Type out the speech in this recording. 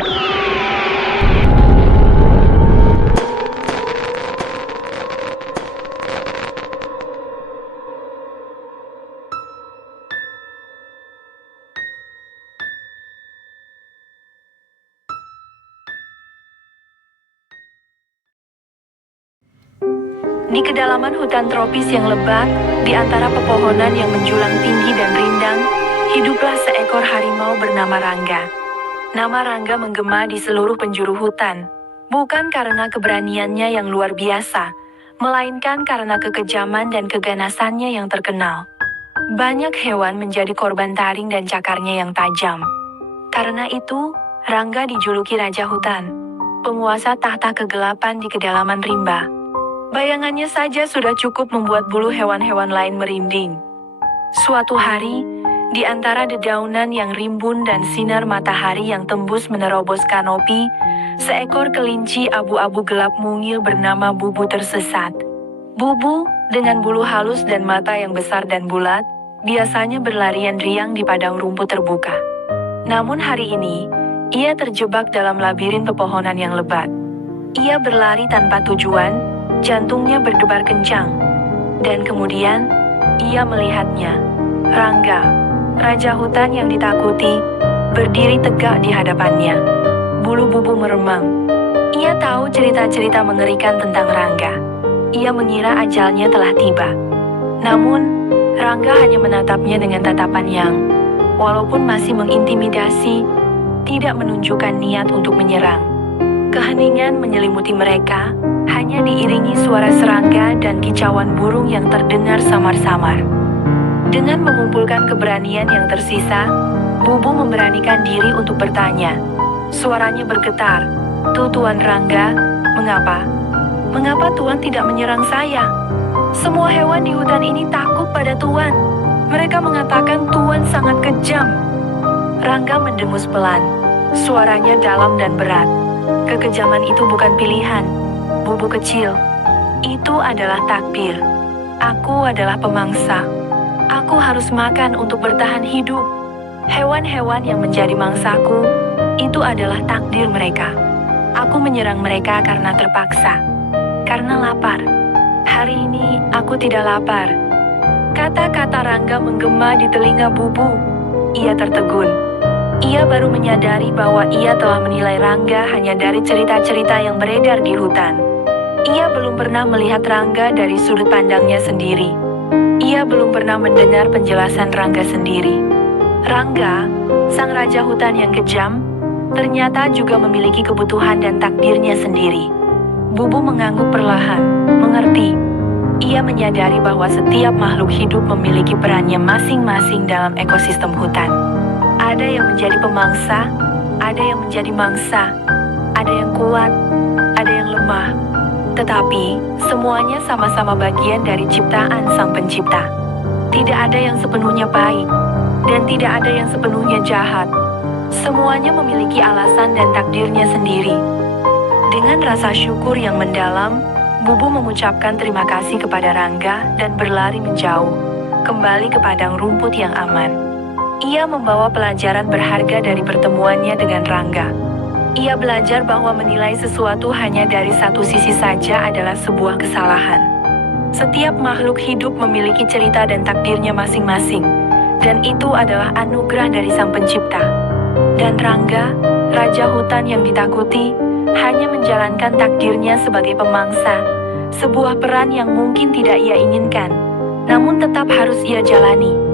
Di kedalaman hutan tropis yang lebat, di antara pepohonan yang menjulang tinggi dan rindang, hiduplah seekor harimau bernama Rangga. Nama Rangga menggema di seluruh penjuru hutan, bukan karena keberaniannya yang luar biasa, melainkan karena kekejaman dan keganasannya yang terkenal. Banyak hewan menjadi korban taring dan cakarnya yang tajam. Karena itu, Rangga dijuluki Raja Hutan, penguasa tahta kegelapan di kedalaman rimba. Bayangannya saja sudah cukup membuat bulu hewan-hewan lain merinding. Suatu hari, di antara dedaunan yang rimbun dan sinar matahari yang tembus menerobos kanopi, seekor kelinci abu-abu gelap mungil bernama Bubu tersesat. Bubu, dengan bulu halus dan mata yang besar dan bulat, biasanya berlarian riang di padang rumput terbuka. Namun hari ini, ia terjebak dalam labirin pepohonan yang lebat. Ia berlari tanpa tujuan, jantungnya berdebar kencang. Dan kemudian, ia melihatnya. Rangga, Raja Hutan yang ditakuti, berdiri tegak di hadapannya. Bulu Bubu meremang. Ia tahu cerita-cerita mengerikan tentang Rangga. Ia mengira ajalnya telah tiba. Namun, Rangga hanya menatapnya dengan tatapan yang, walaupun masih mengintimidasi, tidak menunjukkan niat untuk menyerang. Keheningan menyelimuti mereka, hanya diiringi suara serangga dan kicauan burung yang terdengar samar-samar. Dengan mengumpulkan keberanian yang tersisa, Bubu memberanikan diri untuk bertanya. Suaranya bergetar, Tuan Rangga, mengapa? Mengapa Tuan tidak menyerang saya? Semua hewan di hutan ini takut pada Tuan. Mereka mengatakan Tuan sangat kejam. Rangga mendengus pelan. Suaranya dalam dan berat. Kekejaman itu bukan pilihan. Bubu kecil, itu adalah takdir. Aku adalah pemangsa. Aku harus makan untuk bertahan hidup. Hewan-hewan yang menjadi mangsaku, itu adalah takdir mereka. Aku menyerang mereka karena terpaksa. Karena lapar. Hari ini aku tidak lapar. Kata-kata Rangga menggema di telinga Bubu. Ia tertegun. Ia baru menyadari bahwa ia telah menilai Rangga hanya dari cerita-cerita yang beredar di hutan. Ia belum pernah melihat Rangga dari sudut pandangnya sendiri. Ia belum pernah mendengar penjelasan Rangga sendiri. Rangga, sang raja hutan yang kejam, ternyata juga memiliki kebutuhan dan takdirnya sendiri. Bubu mengangguk perlahan, mengerti. Ia menyadari bahwa setiap makhluk hidup memiliki perannya masing-masing dalam ekosistem hutan. Ada yang menjadi pemangsa, ada yang menjadi mangsa, ada yang kuat, ada yang lemah. Tetapi, semuanya sama-sama bagian dari ciptaan Sang Pencipta. Tidak ada yang sepenuhnya baik, dan tidak ada yang sepenuhnya jahat. Semuanya memiliki alasan dan takdirnya sendiri. Dengan rasa syukur yang mendalam, Bubu mengucapkan terima kasih kepada Rangga dan berlari menjauh, kembali ke padang rumput yang aman. Ia membawa pelajaran berharga dari pertemuannya dengan Rangga. Ia belajar bahwa menilai sesuatu hanya dari satu sisi saja adalah sebuah kesalahan. Setiap makhluk hidup memiliki cerita dan takdirnya masing-masing, dan itu adalah anugerah dari Sang Pencipta. Dan Rangga, Raja Hutan yang ditakuti, hanya menjalankan takdirnya sebagai pemangsa, sebuah peran yang mungkin tidak ia inginkan, namun tetap harus ia jalani.